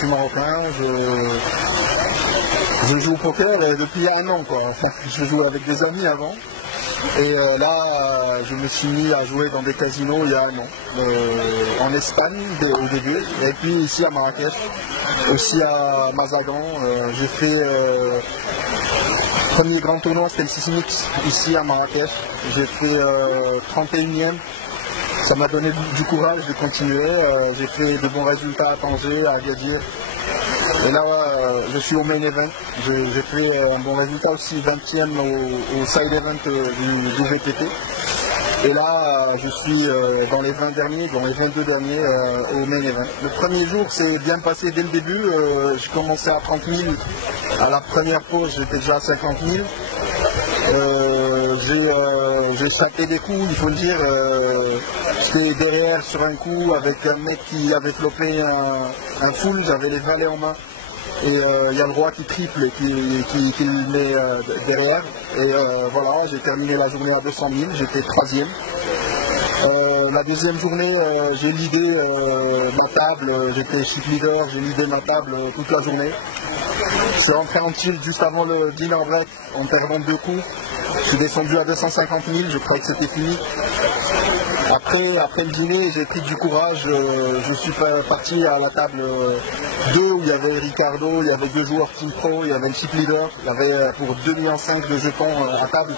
suis marocain, je joue au poker depuis un an, quoi. Enfin, je jouais avec des amis avant. Et là, je me suis mis à jouer dans des casinos il y a un an. En Espagne au début, et puis ici à Marrakech, aussi à Mazagan. J'ai fait premier grand tournoi, c'était le Sismix ici à Marrakech. J'ai fait 31e. Ça m'a donné du courage de continuer. J'ai fait de bons résultats à Tanger, à Agadir. Et là, je suis au main event. J'ai fait un bon résultat aussi, 20e au side event du VTT. Et là, je suis dans les 20 derniers, dans les 22 derniers au main event. Le premier jour, c'est bien passé dès le début. J'ai commencé à 30 000. À la première pause, j'étais déjà à 50 000. J'ai sapé des coups, il faut le dire. J'étais derrière sur un coup avec un mec qui avait flopé un full, j'avais les valets en main. Et il y a le roi qui triple et qui le met derrière. Et voilà, j'ai terminé la journée à 200 000, j'étais 3e. La deuxième journée, j'ai leadé ma table, j'étais chip leader, j'ai leadé ma table toute la journée. Je suis rentré en tilt juste avant le dinner break en perdant 2 coups. Je suis descendu à 250 000, je croyais que c'était fini. Après le dîner, j'ai pris du courage, je suis parti à la table 2 où il y avait Ricardo, il y avait 2 joueurs Team Pro, il y avait le chip leader, il y avait pour 2,5 millions de jetons à table.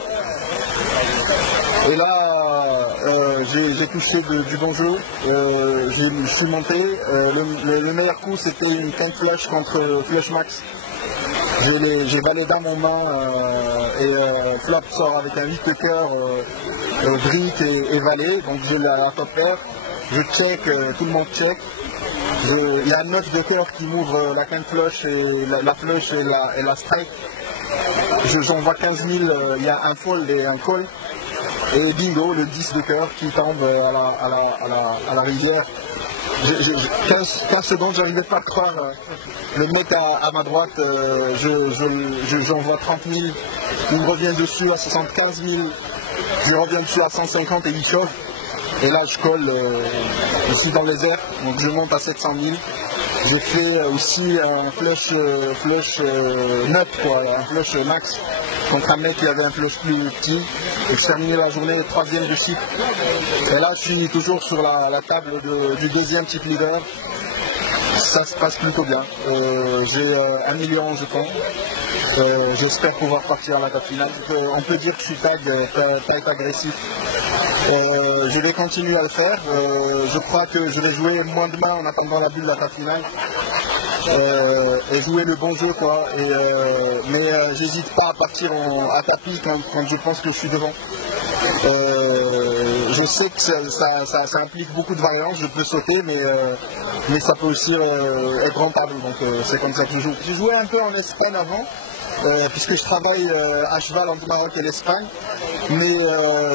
Et là, j'ai touché du bon jeu, je suis monté. Le meilleur coup, c'était une quinte flush contre flush max. J'ai valet dame en main et flop sort avec un 8 de cœur, brique et valet. Donc j'ai la top pair, je check, tout le monde check. Il y a un 9 de cœur qui m'ouvre la quinte flush et la flush et la strike. J'envoie 15 000, il y a un fold et un call. Et bingo, le 10 de cœur qui tombe à la rivière. 15 secondes, j'arrivais pas à croire. Le mec à ma droite, j'envoie 30 000, il me revient dessus à 75 000, je reviens dessus à 150 et il chauffe. Et là, je colle ici dans les airs, donc je monte à 700 000. J'ai fait aussi un flush nut, quoi, un flush max, contre un mec qui avait un flush plus petit. Et je terminé la journée 3e du chip. Et là, je suis toujours sur la table du 2e chip leader. Ça se passe plutôt bien. J'ai 1 million en jetons. J'espère pouvoir partir à la table finale. On peut dire que je suis tag agressif. Je vais continuer à le faire. Je crois que je vais jouer moins de mains en attendant la bulle de la table finale. Et jouer le bon jeu, quoi. Mais j'hésite pas à partir à tapis quand je pense que je suis devant. Je sais que ça implique beaucoup de variance, je peux sauter, mais ça peut aussi être rentable, donc c'est comme ça que je joue. J'ai joué un peu en Espagne avant, puisque je travaille à cheval entre Maroc et l'Espagne, mais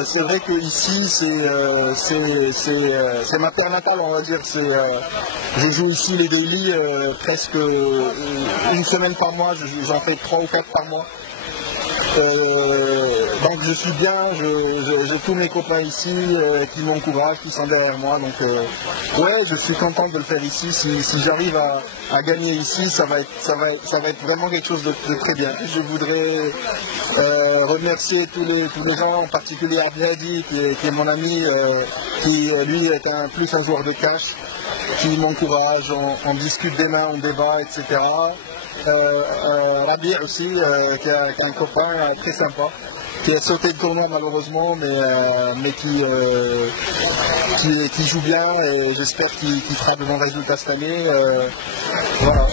c'est vrai que ici c'est ma terre natale, on va dire. Je joue ici les daily presque une semaine par mois, j'en fais 3 ou 4 par mois. Donc je suis bien, j'ai tous mes copains ici qui m'encouragent, qui sont derrière moi. Donc ouais, je suis content de le faire ici. Si j'arrive à gagner ici, ça va être vraiment quelque chose de très bien. Je voudrais remercier tous les gens, en particulier Abdelhadi, qui est mon ami, qui lui est plus un joueur de cash, qui m'encourage, on discute des mains, on débat, etc. Rabi aussi, qui est un copain très sympa, qui a sauté le tournoi malheureusement, mais qui joue bien et j'espère qu'il fera de bons résultats cette année. Voilà.